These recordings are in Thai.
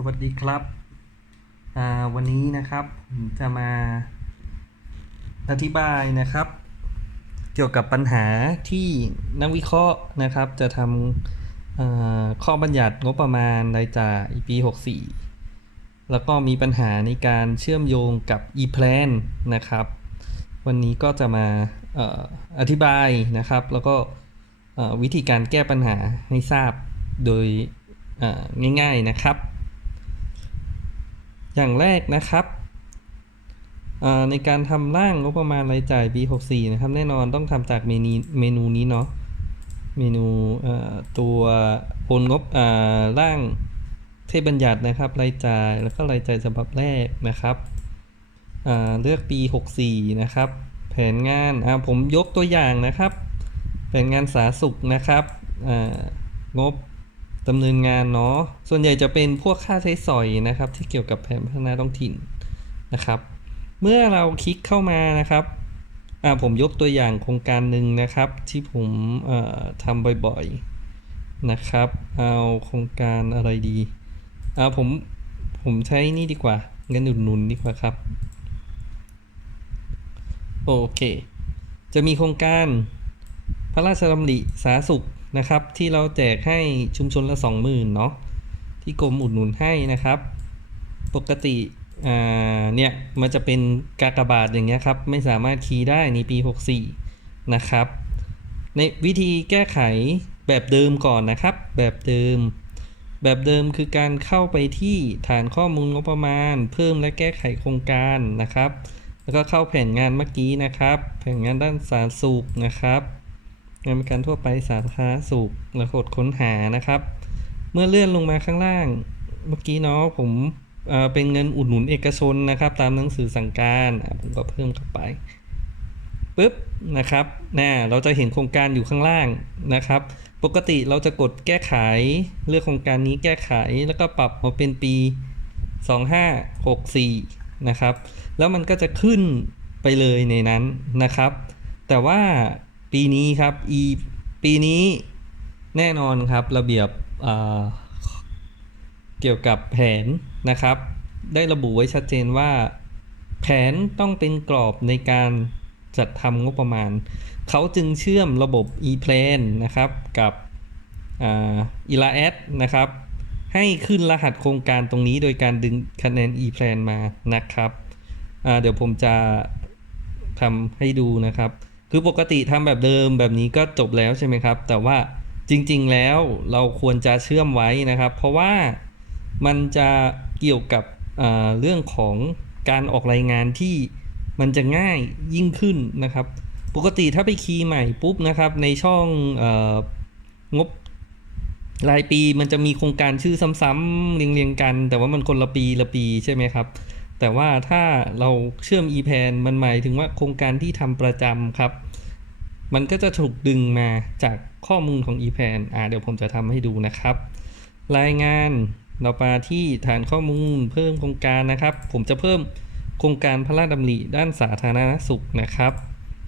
สวัสดีครับ วันนี้นะครับจะมาอธิบายนะครับ เกี่ยวกับปัญหาที่นักวิเคราะห์นะครับ จะทำข้อบัญญัติงบประมาณรายจ่ายปี 64 แล้วก็มีปัญหาในการเชื่อมโยงกับ e-plan นะครับ วันนี้ก็จะมาเอ่อธิบายนะครับ แล้วก็วิธีการแก้ปัญหาให้ทราบโดยง่ายๆนะครับ อย่างแรกนะครับในการทำร่างงบประมาณรายจ่ายปี64 นะครับ แน่นอนต้องทำจากเมนูเมนูนี้เนาะเมนูตัวโอนงบร่างเทพบัญญัตินะครับ รายจ่ายแล้วก็รายจ่ายฉบับแรกนะครับเลือกปี 64 นะครับ แผนงานผมยกตัวอย่างนะครับ แผนงานสาธารณสุขนะครับงบ ดำเนินงานเนาะส่วนใหญ่จะเป็นพวกค่าใช้สอยนะครับ ที่เกี่ยวกับแผนพัฒนาท้องถิ่นนะครับ เมื่อเราคลิกเข้ามานะครับอ่าผมยกตัวอย่างโครงการหนึ่งนะครับ ที่ผมเอ่อทำบ่อยๆนะครับ เอาโครงการอะไรดีอ่าผมผมใช้นี่ดีกว่าเงินอุดหนุนดีกว่าครับ โอเค จะมีโครงการพระราชดำริสาธารณสุข นะครับ ที่เราแจกให้ชุมชนละ 20,000เนาะที่กรมอุดหนุนให้นะครับ ปกติเนี่ยมันจะเป็นกากบาทอย่างเงี้ยครับ ไม่สามารถคีย์ได้ในปี 64 นะครับ ในวิธีแก้ไขแบบเดิมก่อนนะครับ แบบเดิม แบบเดิมคือการเข้าไปที่ฐานข้อมูลงบประมาณ เพิ่มและแก้ไขโครงการนะครับ แล้วก็เข้าแผนงานเมื่อกี้นะครับ แผนงานด้านสาธารณสุขนะครับ งานบริการทั่วไปสาธาสุขแล้วกดค้นหานะครับ เมื่อเลื่อนลงมาข้างล่าง เมื่อกี้เนาะผมเเป็นเงินอุดหนุนเอกชนนะครับ ตามหนังสือสั่งการผมก็เพิ่มเข้าไปปุ๊บนะครับน่เราจะเห็นโครงการอยู่ข้างล่างนะครับ ปกติเราจะกดแก้ไขเลือกโครงการนี้แก้ไขแล้วก็ปรับมาเป็นปี 2564นะครับ แล้วมันก็จะขึ้นไปเลยในนั้นนะครับ แต่ว่า ปีนี้ครับ e ปีนี้แน่นอนครับระเบียบอ่าเกี่ยวกับแผนนะครับ ได้ระบุไว้ชัดเจนว่า แผนต้องเป็นกรอบในการจัดทำงบประมาณ เขาจึงเชื่อมระบบ e-plan นะครับกับอ่า e l a a d นะครับ ให้ขึ้นรหัสโครงการตรงนี้โดยการดึงคะแนน e-plan มานะครับ เดี๋ยวผมจะทำให้ดูนะครับ คือปกติทำแบบเดิมแบบนี้ก็จบแล้วใช่ไหมครับ แต่ว่าจริงๆแล้วเราควรจะเชื่อมไว้นะครับ เพราะว่ามันจะเกี่ยวกับเรื่องของการออกรายงานที่มันจะง่ายยิ่งขึ้นนะครับ ปกติถ้าไปคีย์ใหม่ปุ๊บนะครับ ในช่องงบรายปีมันจะมีโครงการชื่อซ้ำๆเรียงๆกัน แต่ว่ามันคนละปีละปีใช่ไหมครับ แต่ว่าถ้าเราเชื่อม e-pan มันหมายถึงว่าโครงการที่ทำประจำครับ มันก็จะถูกดึงมาจากข้อมูลของ e-pan อ่าเดี๋ยวผมจะทำให้ดูนะครับ รายงานเรามาที่ฐานข้อมูลเพิ่มโครงการนะครับ ผมจะเพิ่มโครงการพระราชดำริด้านสาธารณสุขนะครับ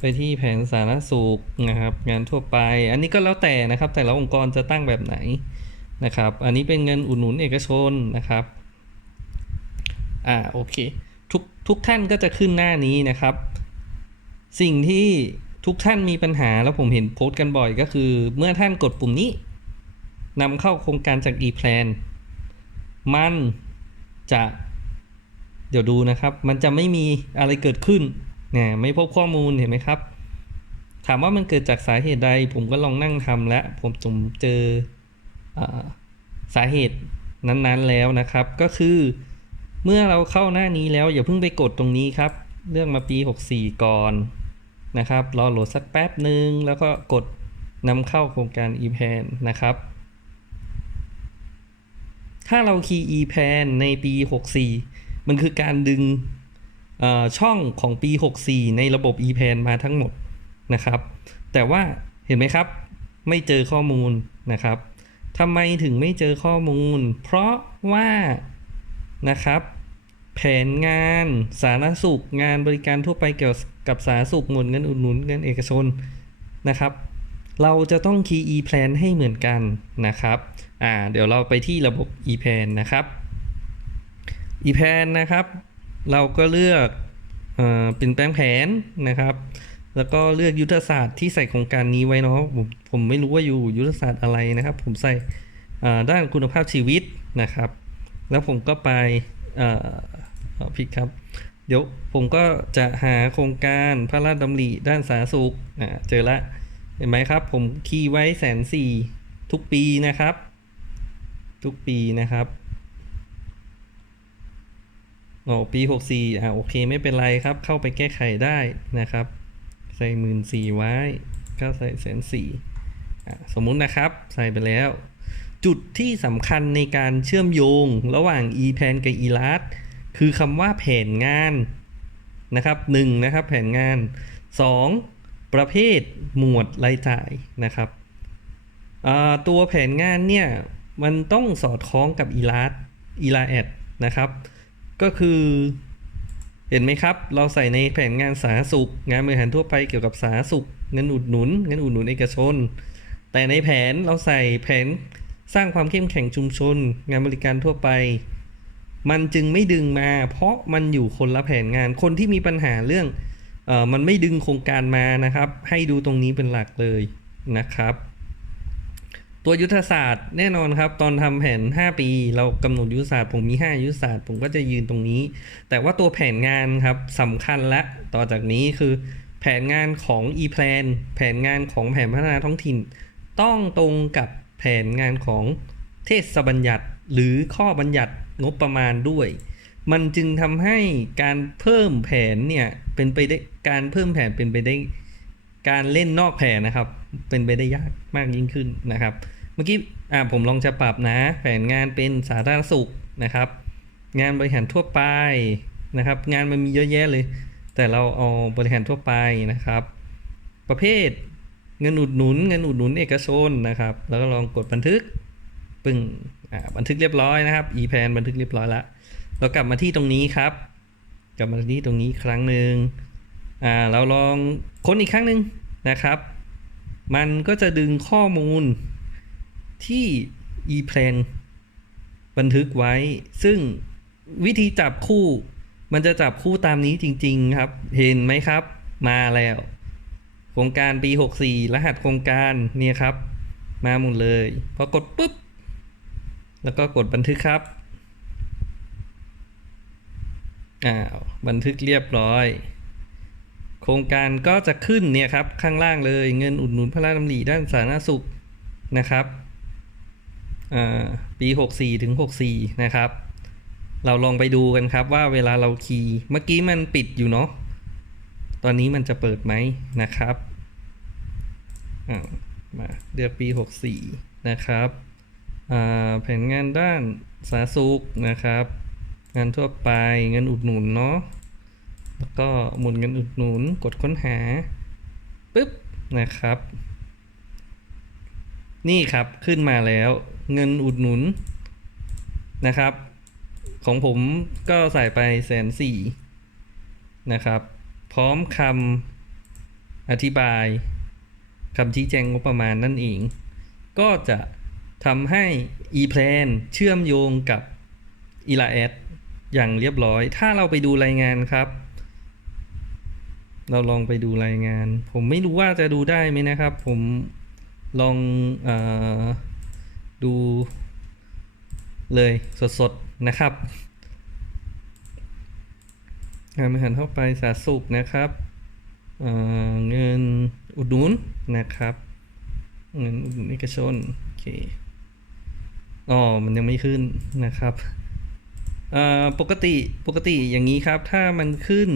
ไปที่แผนสาธารณสุขนะครับ งานทั่วไป อันนี้ก็แล้วแต่นะครับ แต่ละองค์กรจะตั้งแบบไหนนะครับ อันนี้เป็นเงินอุดหนุนเอกชนนะครับ อ่าโอเคทุกทุกท่านก็จะขึ้นหน้านี้นะครับ สิ่งที่ทุกท่านมีปัญหาแล้วผมเห็นโพสต์กันบ่อยก็คือ เมื่อท่านกดปุ่มนี้นำเข้าโครงการจาก e-plan มันจะ เดี๋ยวดูนะครับ มันจะไม่มีอะไรเกิดขึ้นเนี่ยไม่พบข้อมูลเห็นไหมครับ ถามว่ามันเกิดจากสาเหตุใด ผมก็ลองนั่งทำแล้วผมจุมเจออสาเหตุนั้นๆแล้วนะครับ ก็คือ เมื่อเราเข้าหน้านี้แล้วอย่าเพิ่งไปกดตรงนี้ครับ เลือกมาปี 64 ก่อนนะครับรอโหลดสักแป๊บหนึ่งแล้วก็กดนำเข้าโครงการ ePlan นะครับ ถ้าเราคีย์ ePlan ในปี 64 มันคือการดึงอ่อช่องของปี 64 ในระบบ ePlan มาทั้งหมดนะครับ แต่ว่าเห็นไหมครับ ไม่เจอข้อมูลนะครับทำไมถึงไม่เจอข้อมูล เพราะว่านะครับ แผนงานสาธารณสุขงานบริการทั่วไปเกี่ยวกับสาธารณสุขหมวดเงินอุดหนุนเงินเอกชนนะครับ เราจะต้องคีย์ e-plan ให้เหมือนกันนะครับอ่าเดี๋ยวเราไปที่ระบบ e-plan นะครับ ePlan นะครับ เราก็เลือกเอ่อเปลี่ยนแปลงแผนนะครับ แล้วก็เลือกยุทธศาสตร์ที่ใส่โครงการนี้ไว้เนาะผมผมไม่รู้ว่าอยู่ยุทธศาสตร์อะไรนะครับ ผมใส่อ่อด้านคุณภาพชีวิตนะครับ แล้วผมก็ไป ผิดครับ เดี๋ยวผมก็จะหาโครงการพระราชดำริด้านสาธารณสุขอ่าเจอละเห็นไหมครับ ผมคีย์ไว้แสนสี่ทุกปีนะครับ ทุกปีนะครับโอ้ปีหกสี่อ่าโอเคไม่เป็นไรครับ เข้าไปแก้ไขได้นะครับ ใส่หมื่นสี่ไว้ก็ใส่แสนสี่สมมุตินะครับ ใส่ไปแล้ว จุดที่สำคัญในการเชื่อมโยงระหว่าง ePlan กับ eLAT คือคำว่าแผนงานนะครับหนึ่งนะครับแผนงาน 2. ประเภทหมวดรายจ่ายนะครับตัวแผนงานเนี่ยมันต้องสอดคล้องกับ eLAT eLAT นะครับ ก็คือเห็นไหมครับ เราใส่ในแผนงานสาธารณสุข งานบริหารทั่วไปเกี่ยวกับสาธารณสุข เงินอุดหนุน เงินอุดหนุนเอกชน แต่ในแผนเราใส่แผน สร้างความเข้มแข็งชุมชน งานบริการทั่วไป มันจึงไม่ดึงมา เพราะมันอยู่คนละแผนงานคนที่มีปัญหาเรื่องเออมันไม่ดึงโครงการมานะครับ ให้ดูตรงนี้เป็นหลักเลยนะครับ ตัวยุทธศาสตร์แน่นอนครับ ตอนทำแผน 5 ปี เรากำหนดยุทธศาสตร์ผมมี 5 ยุทธศาสตร์ผมก็จะยืนตรงนี้ แต่ว่าตัวแผนงานครับสำคัญและต่อจากนี้คือแผนงานของ e-plan แผนงานของแผนพัฒนาท้องถิ่น ต้องตรงกับ แผนงานของเทศบัญญัติหรือข้อบัญญัติงบประมาณด้วย มันจึงทำให้การเพิ่มแผนเนี่ยเป็นไปได้การเพิ่มแผนเป็นไปได้ การเล่นนอกแผนนะครับ เป็นไปได้ยากมากยิ่งขึ้นนะครับ เมื่อกี้อ่าผมลองจะปรับนะ แผนงานเป็นสาธารณสุขนะครับ งานบริหารทั่วไปนะครับ งานมันมีเยอะแยะเลย แต่เราเอาบริหารทั่วไปนะครับ ประเภท เงินอุดหนุน เงินอุดหนุนเอกชนนะครับ แล้วก็ลองกดบันทึก ปึ้งบันทึกเรียบร้อยนะครับ e-pan บันทึกเรียบร้อยล้วเรากลับมาที่ตรงนี้ครับ กลับมาที่ตรงนี้ครั้งหนึ่งอ่าเราลองค้นอีกครั้งหนึ่งนะครับ มันก็จะดึงข้อมูลที่ e-plan บันทึกไว้ ซึ่งวิธีจับคู่ มันจะจับคู่ตามนี้จริง ๆ ครับ เห็นไหมครับ มาแล้ว โครงการปี 64 รหัสโครงการเนี่ยครับ มาหมดเลยพอกดปุ๊บ แล้วก็กดบันทึกครับอ้าวบันทึกเรียบร้อย โครงการก็จะขึ้นเนี่ยครับข้างล่างเลยเงินอุดหนุนพระราชดำริด้านสาธารณสุขนะครับปี 64 ถึง 64 นะครับ เราลองไปดูกันครับว่าเวลาเราคีย์เมื่อกี้มันปิดอยู่เนาะ ตอนนี้มันจะเปิดไหมนะครับมาเลือกปี 64 นะครับแผนงานด้านสาธารณสุขนะครับ งานทั่วไปเงินอุดหนุนเนาะแล้วก็หมุนเงินอุดหนุนกดค้นหาปุ๊บนะครับ นี่ครับขึ้นมาแล้วเงินอุดหนุนนะครับ ของผมก็ใส่ไปแสนสี่นะครับ พร้อมคำอธิบายคำชี้แจงงบประมาณนั่นเอง ก็จะทำให้ e-plan เชื่อมโยงกับ e l a a d อย่างเรียบร้อย ถ้าเราไปดูรายงานครับ เราลองไปดูรายงาน ผมไม่รู้ว่าจะดูได้ไหมนะครับ ผมลองอดูเลยสดๆนะครับ งานบริหารเข้าไปสาสุขนะครับเเงินอุดหนุนนะครับ เงินอุดหนุนเอกชนโอเคอ๋อมันยังไม่ขึ้นนะครับปกติปกติอย่างนี้ครับ ถ้ามันขึ้น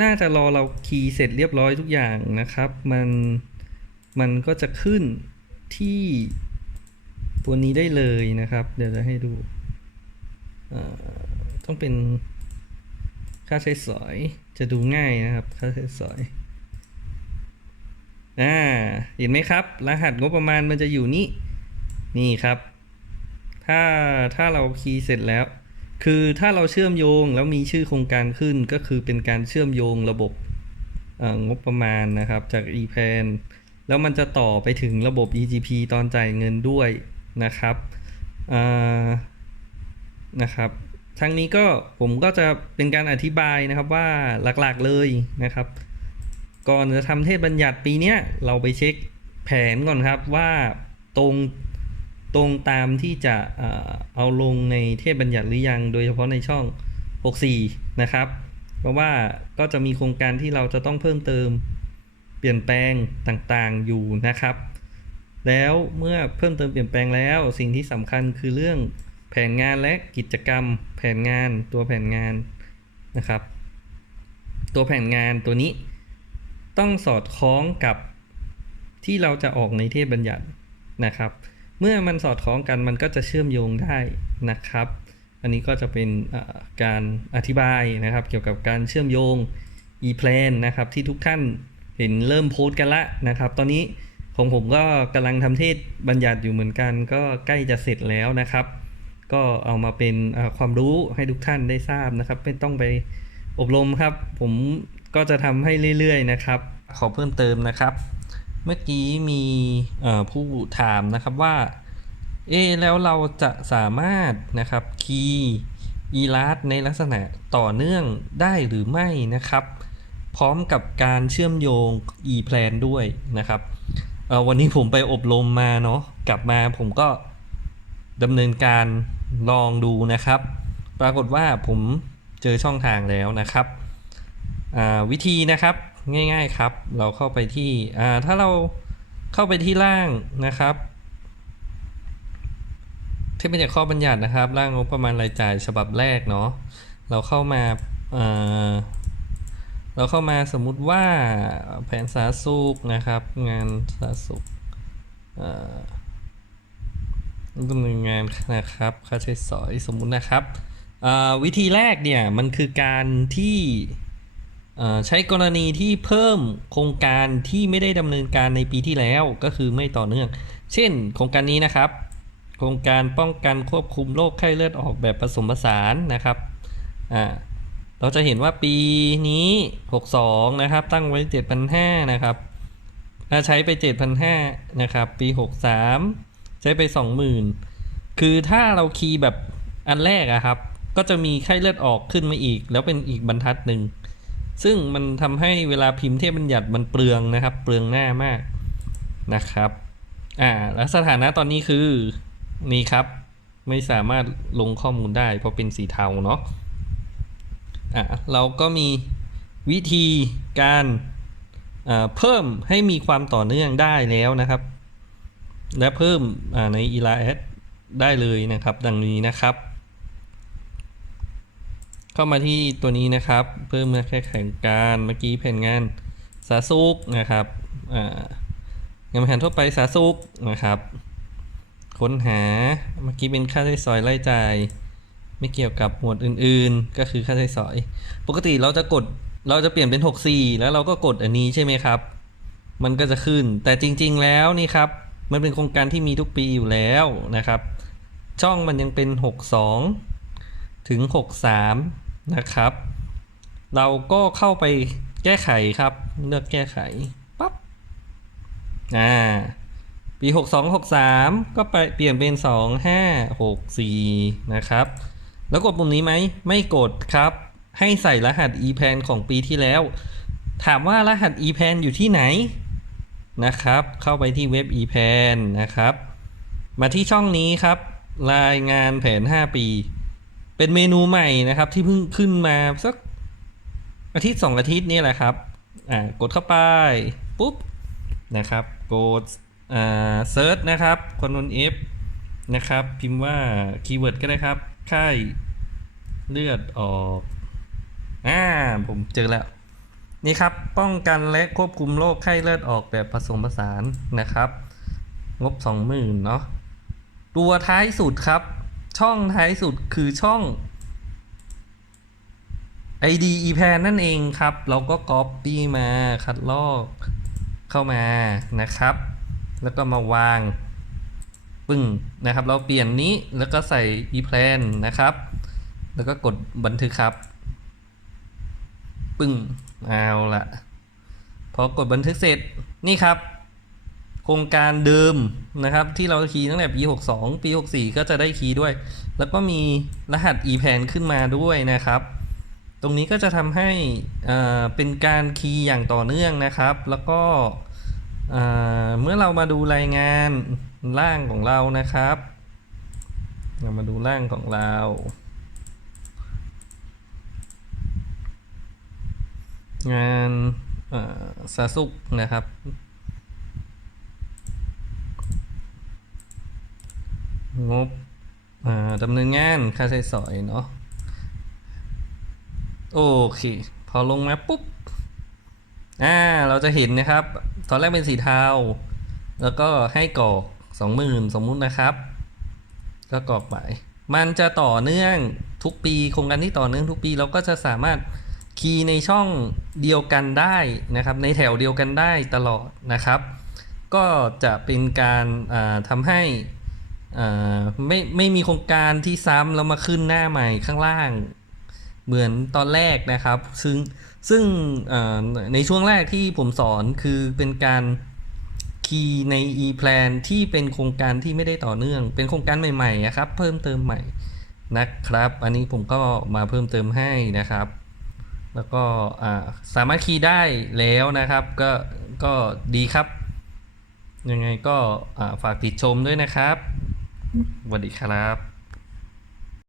น่าจะรอเราคีย์เสร็จเรียบร้อยทุกอย่างนะครับ มันมันก็จะขึ้นที่ตัวนี้ได้เลยนะครับ เดี๋ยวจะให้ดู ต้องเป็น ค่าใช้สอยจะดูง่ายนะครับ ค่าใช้สอยอ่าเห็นไหมครับ รหัสงบประมาณมันจะอยู่นี่นี่ครับ ถ้าถ้าเราคีย์เสร็จแล้ว คือถ้าเราเชื่อมโยงแล้วมีชื่อโครงการขึ้นก็คือเป็นการเชื่อมโยงระบบงบประมาณนะครับจาก ePlan แล้วมันจะต่อไปถึงระบบ EGP ตอนจ่ายเงินด้วยนะครับนะครับ ทั้งนี้ก็ผมก็จะเป็นการอธิบายนะครับว่าหลักๆเลยนะครับ ก่อนจะทำเทศบัญญัติปีเนี้ยเราไปเช็คแผนก่อนครับว่าตรงตรงตามที่จะเอาลงในเทศบัญญัติหรือยัง โดยเฉพาะในช่อง 64 นะครับ เพราะว่าก็จะมีโครงการที่เราจะต้องเพิ่มเติมเปลี่ยนแปลงต่างๆอยู่นะครับ แล้วเมื่อเพิ่มเติมเปลี่ยนแปลงแล้วสิ่งที่สำคัญคือเรื่อง แผนงานและกิจกรรม แผนงานตัวแผนงานนะครับ ตัวแผนงานตัวนี้ต้องสอดคล้องกับที่เราจะออกในเทศบัญญัตินะครับ เมื่อมันสอดคล้องกันมันก็จะเชื่อมโยงได้นะครับ อันนี้ก็จะเป็นการอธิบายนะครับ เกี่ยวกับการเชื่อมโยง e-plan นะครับ ที่ทุกท่านเห็นเริ่มโพสต์กันละนะครับ ตอนนี้ของผมก็กำลังทำเทศบัญญัติอยู่เหมือนกัน ก็ใกล้จะเสร็จแล้วนะครับ ก็เอามาเป็นความรู้ให้ทุกท่านได้ทราบนะครับ ไม่ต้องไปอบรมครับ ผมก็จะทำให้เรื่อยๆนะครับ ขอเพิ่มเติมนะครับ เมื่อกี้มีผู้ถามนะครับว่า เอแล้วเราจะสามารถนะครับคีย์อีลาสในลักษณะต่อเนื่องได้หรือไม่นะครับ พร้อมกับการเชื่อมโยง e-plan ด้วยนะครับวันนี้ผมไปอบรมมาเนาะกลับมาผมก็ดำเนินการ ลองดูนะครับ ปรากฏว่าผมเจอช่องทางแล้วนะครับอ่าวิธีนะครับง่าย ๆครับ เราเข้าไปที่อ่าถ้าเราเข้าไปที่ล่างนะครับที่เป็นจากข้อบัญญัตินะครับ ร่างงบประมาณรายจ่ายฉบับแรกเนาะเราเข้ามาเเราเข้ามาสมมุติว่าแผนสาธารณสุขนะครับ งานสาธารณสุขเดำเนินงานนะครับค่าใช้สอยสมมุตินะครับวิธีแรกเนี่ยมันคือการที่ใช้กรณีที่เพิ่มโครงการที่ไม่ได้ดำเนินการในปีที่แล้วก็คือไม่ต่อเนื่อง เช่น โครงการนี้นะครับ โครงการป้องกันควบคุมโรคไข้เลือดออกแบบผสมผสานนะครับเราจะเห็นว่าปีนี้ 62 นะครับ ตั้งไว้ 7,500 นะครับถ้าใช้ไป 7,500 นะครับ ปี 63 ใช้ไป20,000คือถ้าเราคีย์แบบอันแรกอะครับ ก็จะมีไข้เลือดออกขึ้นมาอีก แล้วเป็นอีกบรรทัดหนึ่ง ซึ่งมันทำให้เวลาพิมพ์เทพบัญญัติมันเปลืองนะครับ เปลืองหน้ามากนะครับ อ่า แล้วสถานะตอนนี้คือนี่ครับ ไม่สามารถลงข้อมูลได้ เพราะเป็นสีเทาเนาะ อะเราก็มีวิธีการเพิ่มให้มีความต่อเนื่องได้แล้วนะครับ และเพิ่มใน e l a s ได้เลยนะครับ ดังนี้นะครับ เข้ามาที่ตัวนี้นะครับ เพิ่มมาแค่แข่งการเมื่อกี้แผนงานสาสุกนะครับงานแผนทั่วไปสาสุกนะครับ ค้นหาเมื่อกี้เป็นค่าใช้สอยรายจ่าย ไม่เกี่ยวกับหมวดอื่นๆ ก็คือค่าใช้สอย ปกติเราจะกดเราจะเปลี่ยนเป็น 64 แล้วเราก็กดอันนี้ใช่ไหมครับ มันก็จะขึ้น แต่จริง ๆ แล้วนี่ครับ มันเป็นโครงการที่มีทุกปีอยู่แล้วนะครับ ช่องมันยังเป็น 62 ถึง 63 นะครับ เราก็เข้าไปแก้ไขครับ เลือกแก้ไขปั๊บอ่าปี 62 63 ก็ไปเปลี่ยนเป็น 25 64 นะครับ แล้วกดปุ่มนี้ไหม ไม่กดครับ ให้ใส่รหัส EPAN ของปีที่แล้ว ถามว่ารหัส EPAN อยู่ที่ไหน นะครับ เข้าไปที่เว็บ EPAN นะครับ มาที่ช่องนี้ครับ รายงานแผน 5 ปี เป็นเมนูใหม่นะครับที่เพิ่งขึ้นมาสักอาทิตย์2อาทิตย์นี่แหละครับ อ่ากดเข้าไป ปุ๊บ นะครับ กดอ่าเซิร์ชนะครับคอนโทรล F นะครับ พิมพ์ว่าคีย์เวิร์ดก็ได้ครับ ไข้เลือดออก อ่า ผมเจอแล้ว นี่ครับป้องกันและควบคุมโรคไข้เลือดออกแบบผสมผสานนะครับ งบ 20,000เนาะตัวท้ายสุดครับ ช่องท้ายสุดคือช่อง ID ePan นั่นเองครับ เราก็ copy มาคัดลอกเข้ามานะครับ แล้วก็มาวางปึ้งนะครับ เราเปลี่ยนนี้แล้วก็ใส่ e-plan นะครับ แล้วก็กดบันทึกครับ ปึ้ง เอาละพอกดบันทึกเสร็จนี่ครับ โครงการเดิมนะครับ ที่เราคีย์ตั้งแต่ปี 62 ปี 64 ก็จะได้คีย์ด้วย แล้วก็มีรหัส EPAN ขึ้นมาด้วยนะครับ ตรงนี้ก็จะทำให้เป็นการคีย์อย่างต่อเนื่องนะครับ แล้วก็เมื่อเรามาดูรายงานร่างของเรานะครับ เรามาดูร่างของเรา งานสาสุกนะครับ งบดำเนินงานค่าใช้สอยเนาะโอเค พอลงมาปุ๊บอ่าเราจะเห็นนะครับ ตอนแรกเป็นสีเทา แล้วก็ให้กรอกสองหมื่นสมมุตินะครับ ก็กรอกไป มันจะต่อเนื่องทุกปีโครงการที่ต่อเนื่องทุกปีเราก็จะสามารถ คีย์ในช่องเดียวกันได้นะครับ ในแถวเดียวกันได้ตลอดนะครับ ก็จะเป็นการทำให้ไม่ไม่มีโครงการที่ซ้ำแล้วมาขึ้นหน้าใหม่ข้างล่าง เหมือนตอนแรกนะครับ ซึ่งซึ่งในช่วงแรกที่ผมสอนคือเป็นการคีย์ใน e-plan ที่เป็นโครงการที่ไม่ได้ต่อเนื่อง เป็นโครงการใหม่ๆอะครับ เพิ่มเติมใหม่นะครับ อันนี้ผมก็มาเพิ่มเติมให้นะครับ แล้วก็สามารถคีย์ได้แล้วนะครับ ก็ก็ดีครับ ยังไงก็ฝากติดชมด้วยนะครับสวัสดีครับ